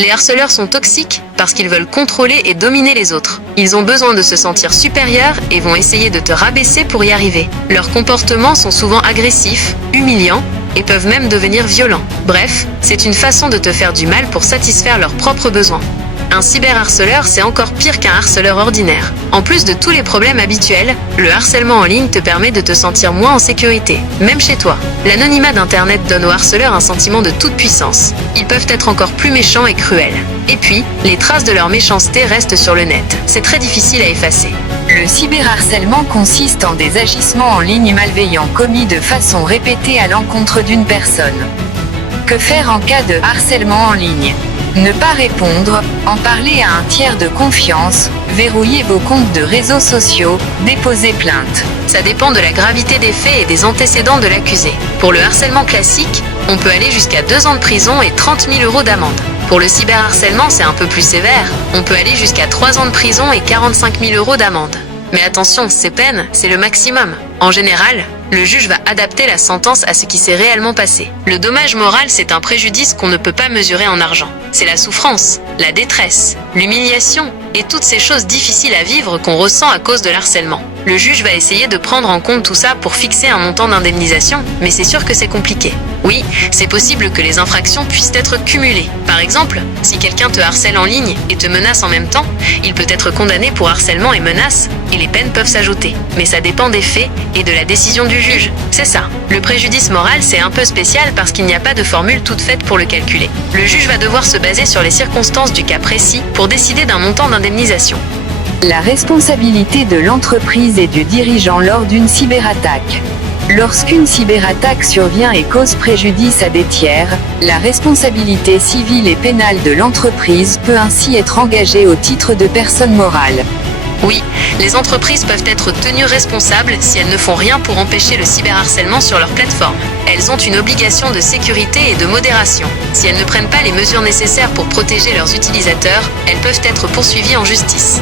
Les harceleurs sont toxiques parce qu'ils veulent contrôler et dominer les autres. Ils ont besoin de se sentir supérieurs et vont essayer de te rabaisser pour y arriver. Leurs comportements sont souvent agressifs, humiliants et peuvent même devenir violents. Bref, c'est une façon de te faire du mal pour satisfaire leurs propres besoins. Un cyberharceleur, c'est encore pire qu'un harceleur ordinaire. En plus de tous les problèmes habituels, le harcèlement en ligne te permet de te sentir moins en sécurité, même chez toi. L'anonymat d'Internet donne aux harceleurs un sentiment de toute puissance. Ils peuvent être encore plus méchants et cruels. Et puis, les traces de leur méchanceté restent sur le net. C'est très difficile à effacer. Le cyberharcèlement consiste en des agissements en ligne malveillants commis de façon répétée à l'encontre d'une personne. Que faire en cas de harcèlement en ligne ? Ne pas répondre, en parler à un tiers de confiance, verrouiller vos comptes de réseaux sociaux, déposer plainte. Ça dépend de la gravité des faits et des antécédents de l'accusé. Pour le harcèlement classique, on peut aller jusqu'à 2 ans de prison et 30 000 € d'amende. Pour le cyberharcèlement, c'est un peu plus sévère. On peut aller jusqu'à 3 ans de prison et 45 000 € d'amende. Mais attention, ces peines, c'est le maximum. En général, le juge va adapter la sentence à ce qui s'est réellement passé. Le dommage moral, c'est un préjudice qu'on ne peut pas mesurer en argent. C'est la souffrance, la détresse, l'humiliation et toutes ces choses difficiles à vivre qu'on ressent à cause de l'harcèlement. Le juge va essayer de prendre en compte tout ça pour fixer un montant d'indemnisation, mais c'est sûr que c'est compliqué. Oui, c'est possible que les infractions puissent être cumulées. Par exemple, si quelqu'un te harcèle en ligne et te menace en même temps, il peut être condamné pour harcèlement et menace, et les peines peuvent s'ajouter. Mais ça dépend des faits et de la décision du juge. C'est ça. Le préjudice moral, c'est un peu spécial parce qu'il n'y a pas de formule toute faite pour le calculer. Le juge va devoir se baser sur les circonstances du cas précis pour décider d'un montant d'indemnisation. La responsabilité de l'entreprise et du dirigeant lors d'une cyberattaque. Lorsqu'une cyberattaque survient et cause préjudice à des tiers, la responsabilité civile et pénale de l'entreprise peut ainsi être engagée au titre de personne morale. Oui, les entreprises peuvent être tenues responsables si elles ne font rien pour empêcher le cyberharcèlement sur leur plateforme. Elles ont une obligation de sécurité et de modération. Si elles ne prennent pas les mesures nécessaires pour protéger leurs utilisateurs, elles peuvent être poursuivies en justice.